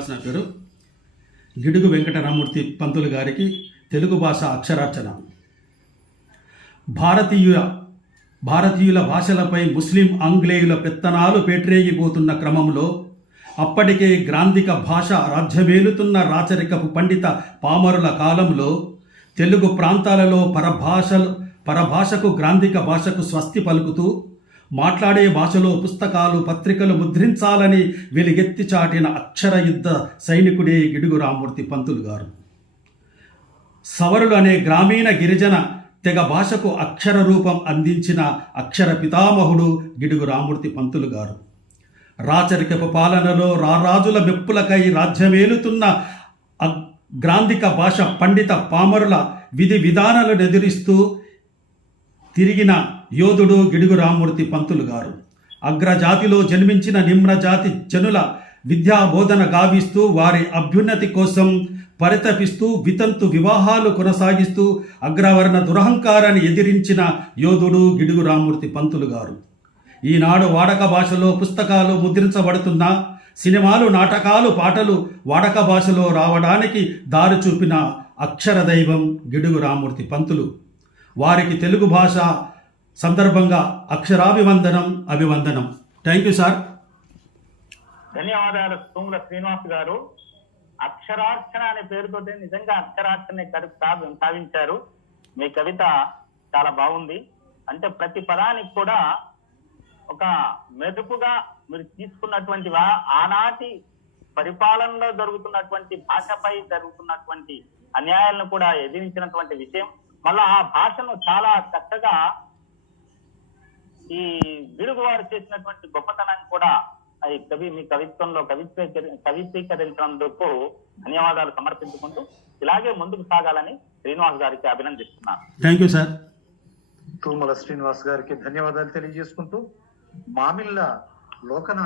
శ్రీనివాస్ నా పేరు. గిడుగు వెంకటరామూర్తి పంతులు గారికి తెలుగు భాష అక్షరార్చన. భారతీయుల భాషలపై ముస్లిం ఆంగ్లేయుల పెత్తనాలు పేట్రేగిపోతున్న క్రమంలో అప్పటికే గ్రాంధిక భాష రాజ్యమేలుతున్న రాచరికపు పండిత పామరుల కాలంలో తెలుగు ప్రాంతాలలో పరభాషకు గ్రాంధిక భాషకు స్వస్తి పలుకుతూ మాట్లాడే భాషలో పుస్తకాలు పత్రికలు ముద్రించాలని వెలుగెత్తి చాటిన అక్షర యుద్ధ సైనికుడే గిడుగు రామూర్తి పంతులు గారు. సవరులు అనే గ్రామీణ గిరిజన తెగ భాషకు అక్షర రూపం అందించిన అక్షర పితామహుడు గిడుగు రామూర్తి పంతులు గారు. రాచరికపు పాలనలో రారాజుల మెప్పులకై రాజ్యమేలుతున్న గ్రాంధిక భాష పండిత పామరుల విధి విధానాలను ఎదిరిస్తూ తిరిగిన యోధుడు గిడుగు రామూర్తి పంతులు గారు. అగ్రజాతిలో జన్మించిన నిమ్నజాతి జనుల విద్యా బోధన గావిస్తూ వారి అభ్యున్నతి కోసం పరితపిస్తూ వితంతు వివాహాలు కొనసాగిస్తూ అగ్రవర్ణ దురహంకారాన్ని ఎదిరించిన యోధుడు గిడుగు రామూర్తి పంతులు గారు. ఈనాడు వాడక భాషలో పుస్తకాలు ముద్రించబడుతున్నా సినిమాలు నాటకాలు పాటలు వాడక భాషలో రావడానికి దారి చూపిన అక్షర దైవం గిడుగు రామూర్తి పంతులు. వారికి తెలుగు భాష సందర్భంగా అభివందనం. Thank you sir. ధన్యవాదాలు తుంగుల శ్రీనివాస్ గారు. అక్షరార్చన అనే పేరుతో నిజంగా అక్షరార్చన సాధించారు. మీ కవిత చాలా బాగుంది. అంటే ప్రతి పదానికి కూడా ఒక మెరుపుగా మీరు తీసుకున్నటువంటి ఆనాటి పరిపాలనలో జరుగుతున్నటువంటి భాషపై జరుగుతున్నటువంటి అన్యాయాలను కూడా ఎదిరించినటువంటి విషయం. మళ్ళా ఆ భాషను చాలా చక్కగా ఈ గిడుగు వారు చేసినటువంటి గొప్పతనాన్ని కూడా మీ కవిత్వంలో కవిత్వీకరించినందుకు ధన్యవాదాలు సమర్పించుకుంటూ ఇలాగే ముందుకు సాగాలని శ్రీనివాస్ గారికి అభినందిస్తున్నాను. Thank you sir. Tummala Srinivas గారికి ధన్యవాదాలు తెలియజేసుకుంటూ మామిళ్ళ లోకనాథ్